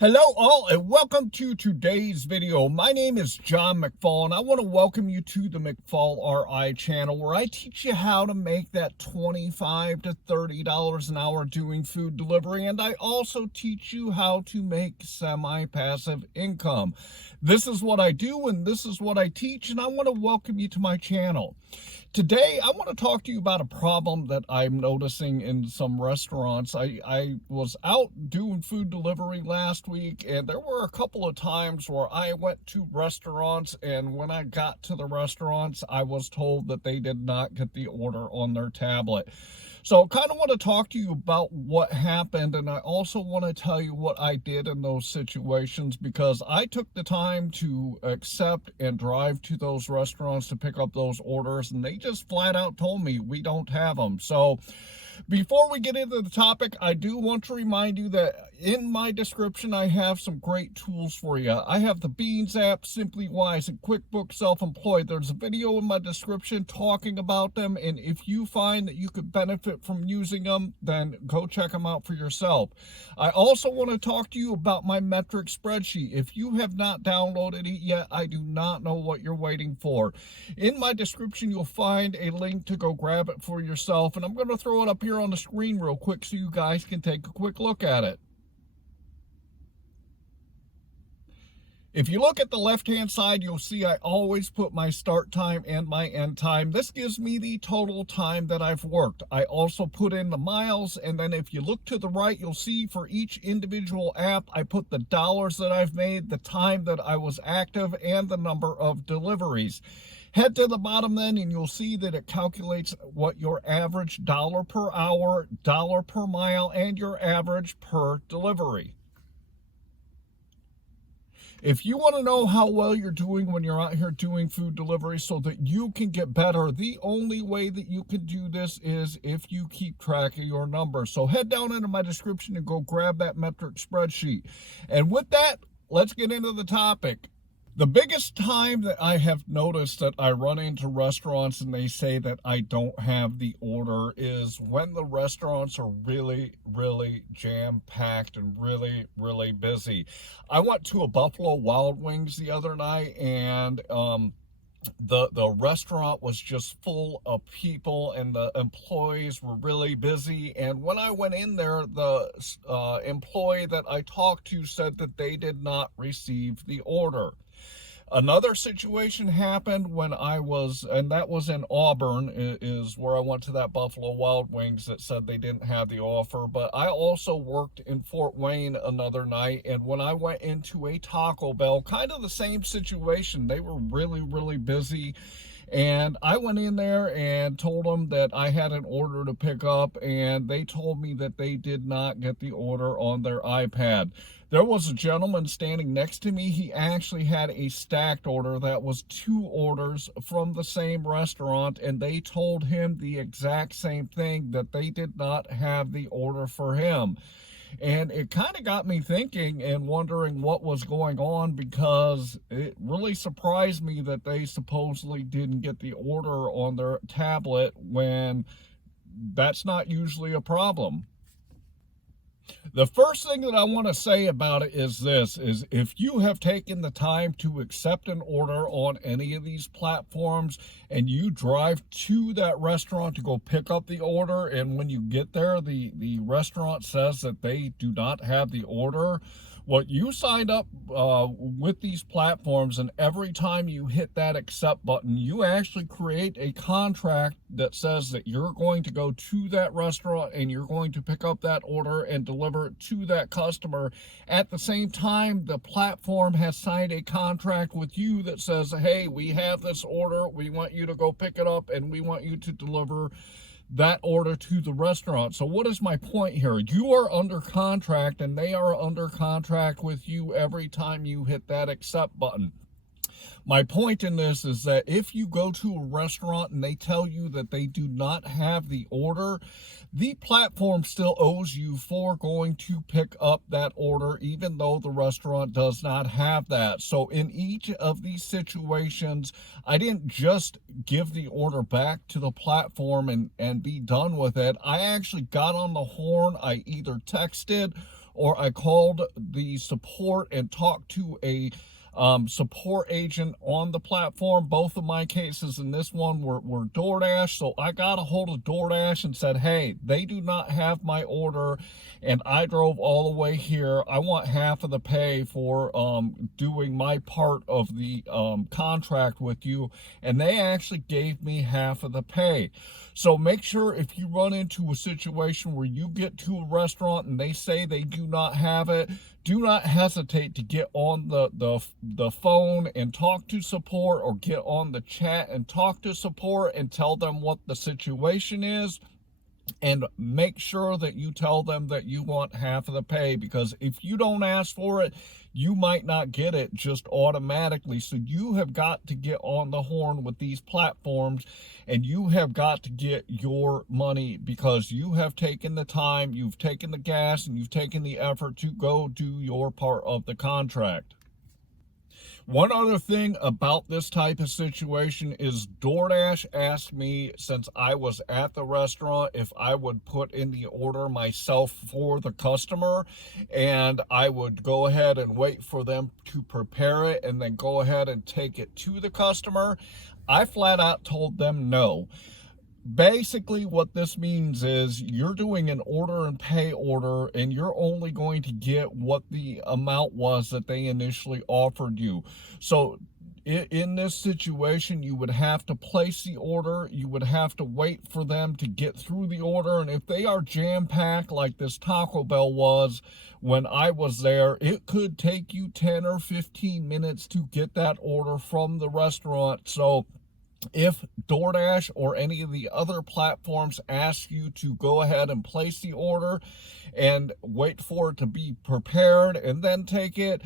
Hello all and welcome to today's video. My name is John McFall and I want to welcome you to the McFallRI channel where I teach you how to make that $25 to $30 an hour doing food delivery, and I also teach you how to make semi-passive income. This is what I do and this is what I teach, and I want to welcome you to my channel. Today, I want to talk to you about a problem that I'm noticing in some restaurants. I was out doing food delivery last week, and there were a couple of times where I went to restaurants, and when I got to the restaurants, I was told that they did not get the order on their tablet. So I kind of want to talk to you about what happened, and I also want to tell you what I did in those situations, because I took the time to accept and drive to those restaurants to pick up those orders, and they just flat out told me we don't have them. So before we get into the topic, I do want to remind you that in my description, I have some great tools for you. I have the Beans app, Simply Wise, and QuickBooks Self-Employed. There's a video in my description talking about them, and if you find that you could benefit from using them, then go check them out for yourself. I also want to talk to you about my metric spreadsheet. If you have not downloaded it yet, I do not know what you're waiting for. In my description, you'll find a link to go grab it for yourself, and I'm going to throw it up here on the screen real quick so you guys can take a quick look at it. If you look at the left-hand side, you'll see I always put my start time and my end time. This gives me the total time that I've worked. I also put in the miles, and then if you look to the right, you'll see for each individual app, I put the dollars that I've made, the time that I was active, and the number of deliveries. Head to the bottom then, and you'll see that it calculates what your average dollar per hour, dollar per mile, and your average per delivery. If you want to know how well you're doing when you're out here doing food delivery so that you can get better, the only way that you can do this is if you keep track of your numbers. So head down into my description and go grab that metric spreadsheet. And with that, let's get into the topic. The biggest time that I have noticed that I run into restaurants and they say that I don't have the order is when the restaurants are really, really jam-packed and really, really busy. I went to a Buffalo Wild Wings the other night, and the restaurant was just full of people and the employees were really busy. And when I went in there, the employee that I talked to said that they did not receive the order. Another situation happened when I was, and that was in Auburn, is where I went to that Buffalo Wild Wings that said they didn't have the offer. But I also worked in Fort Wayne another night, and when I went into a Taco Bell, kind of the same situation. They were really, really busy. And I went in there and told them that I had an order to pick up, and they told me that they did not get the order on their iPad. There was a gentleman standing next to me. He actually had a stacked order that was 2 orders from the same restaurant, and they told him the exact same thing, that they did not have the order for him. And it kind of got me thinking and wondering what was going on, because it really surprised me that they supposedly didn't get the order on their tablet when that's not usually a problem. The first thing that I want to say about it is this, is if you have taken the time to accept an order on any of these platforms and you drive to that restaurant to go pick up the order, and when you get there, the restaurant says that they do not have the order, what you signed up with these platforms, and every time you hit that accept button, you actually create a contract that says that you're going to go to that restaurant and you're going to pick up that order and deliver it to that customer. At the same time, the platform has signed a contract with you that says, hey, we have this order, we want you to go pick it up, and we want you to deliver that order to the restaurant. So what is my point here? You are under contract, and they are under contract with you every time you hit that accept button. My point in this is that if you go to a restaurant and they tell you that they do not have the order, the platform still owes you for going to pick up that order, even though the restaurant does not have that. So in each of these situations, I didn't just give the order back to the platform and be done with it. I actually got on the horn. I either texted or I called the support and talked to a support agent on the platform. Both of my cases in this one were DoorDash. So I got a hold of DoorDash and said, hey, they do not have my order and I drove all the way here. I want half of the pay for doing my part of the contract with you. And they actually gave me half of the pay. So make sure if you run into a situation where you get to a restaurant and they say they do not have it, do not hesitate to get on the phone and talk to support, or get on the chat and talk to support and tell them what the situation is. And make sure that you tell them that you want half of the pay, because if you don't ask for it, you might not get it just automatically. So you have got to get on the horn with these platforms, and you have got to get your money, because you have taken the time, you've taken the gas, and you've taken the effort to go do your part of the contract. One other thing about this type of situation is DoorDash asked me, since I was at the restaurant, if I would put in the order myself for the customer, and I would go ahead and wait for them to prepare it and then go ahead and take it to the customer. I flat out told them no. Basically, what this means is you're doing an order and pay order, and you're only going to get what the amount was that they initially offered you. So in this situation, you would have to place the order, you would have to wait for them to get through the order, and if they are jam-packed like this Taco Bell was when I was there, it could take you 10 or 15 minutes to get that order from the restaurant. So if DoorDash or any of the other platforms ask you to go ahead and place the order and wait for it to be prepared and then take it,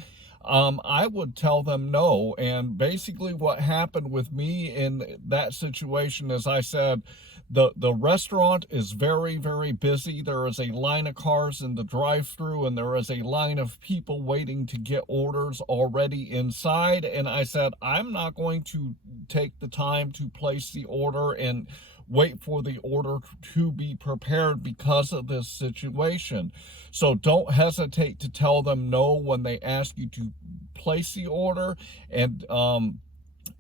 I would tell them no. And basically what happened with me in that situation, as I said, the restaurant is very, very busy. There is a line of cars in the drive-thru, and there is a line of people waiting to get orders already inside. And I said, I'm not going to take the time to place the order and wait for the order to be prepared because of this situation. So don't hesitate to tell them no when they ask you to place the order, and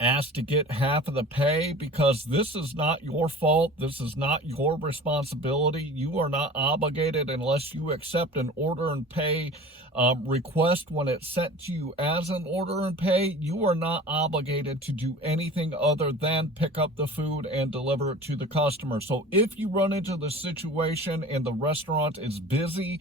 ask to get half of the pay, because this is not your fault. This is not your responsibility. You are not obligated, unless you accept an order and pay request when it's sent to you as an order and pay. You are not obligated to do anything other than pick up the food and deliver it to the customer. So if you run into the situation and the restaurant is busy,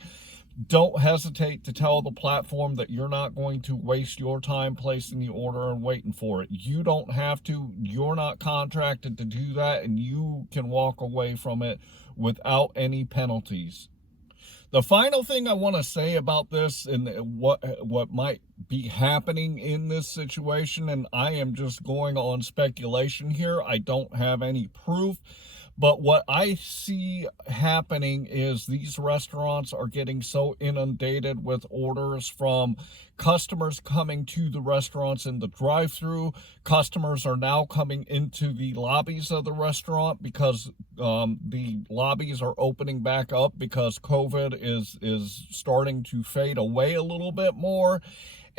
don't hesitate to tell the platform that you're not going to waste your time placing the order and waiting for it. You don't have to. You're not contracted to do that, and you can walk away from it without any penalties. The final thing I want to say about this and what might be happening in this situation, and I am just going on speculation here, I don't have any proof, but what I see happening is these restaurants are getting so inundated with orders from customers coming to the restaurants in the drive-thru. Customers are now coming into the lobbies of the restaurant because the lobbies are opening back up, because COVID is starting to fade away a little bit more.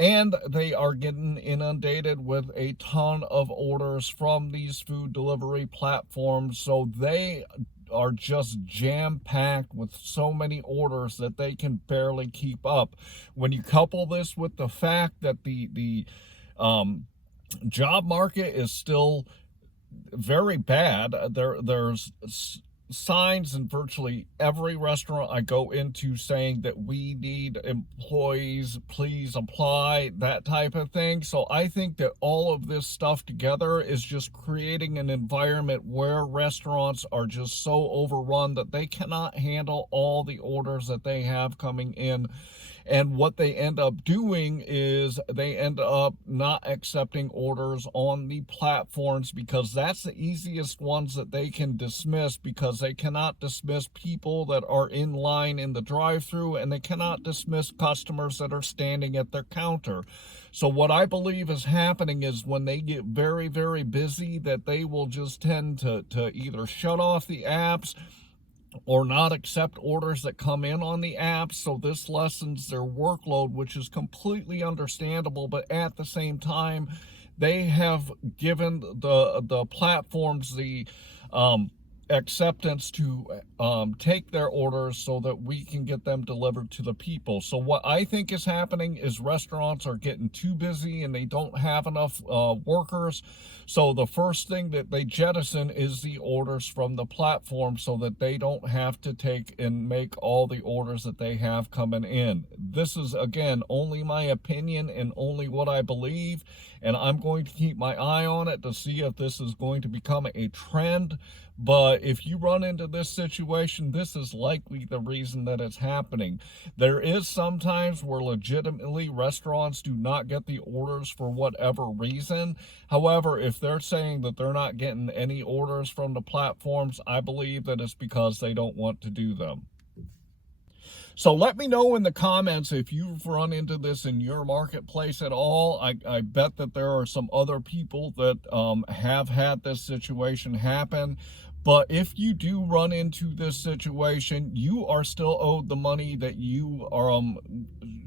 And they are getting inundated with a ton of orders from these food delivery platforms. So they are just jam-packed with so many orders that they can barely keep up. When you couple this with the fact that the job market is still very bad, there's signs in virtually every restaurant I go into saying that we need employees, please apply, that type of thing. So I think that all of this stuff together is just creating an environment where restaurants are just so overrun that they cannot handle all the orders that they have coming in. And what they end up doing is they end up not accepting orders on the platforms, because that's the easiest ones that they can dismiss, because they cannot dismiss people that are in line in the drive-thru, and they cannot dismiss customers that are standing at their counter. So what I believe is happening is when they get very, very busy, that they will just tend to either shut off the apps, or not accept orders that come in on the app. So this lessens their workload, which is completely understandable. But at the same time, they have given the platforms the acceptance to take their orders so that we can get them delivered to the people. So what I think is happening is restaurants are getting too busy and they don't have enough workers. So the first thing that they jettison is the orders from the platform so that they don't have to take and make all the orders that they have coming in. This is, again, only my opinion and only what I believe, and I'm going to keep my eye on it to see if this is going to become a trend. But if you run into this situation, this is likely the reason that it's happening. There is sometimes where legitimately restaurants do not get the orders for whatever reason. However, if they're saying that they're not getting any orders from the platforms, I believe that it's because they don't want to do them. So let me know in the comments if you've run into this in your marketplace at all. I bet that there are some other people that have had this situation happen. But if you do run into this situation, you are still owed the money that you are,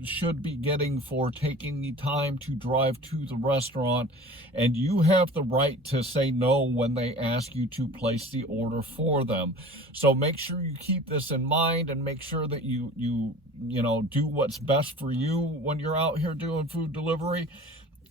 should be getting for taking the time to drive to the restaurant. And you have the right to say no when they ask you to place the order for them. So make sure you keep this in mind and make sure that you know, do what's best for you when you're out here doing food delivery,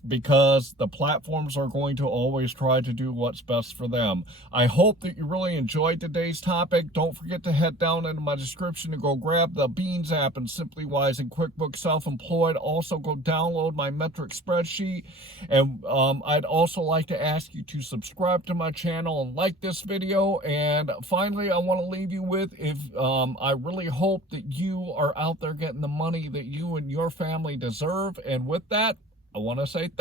because the platforms are going to always try to do what's best for them. I hope that you really enjoyed today's topic. Don't forget to head down into my description to go grab the Beans app and Simply Wise and QuickBooks Self-Employed. Also, go download my metric spreadsheet. And I'd also like to ask you to subscribe to my channel and like this video. And finally, I want to leave you with, I really hope that you are out there getting the money that you and your family deserve. And with that, I want to say thank you.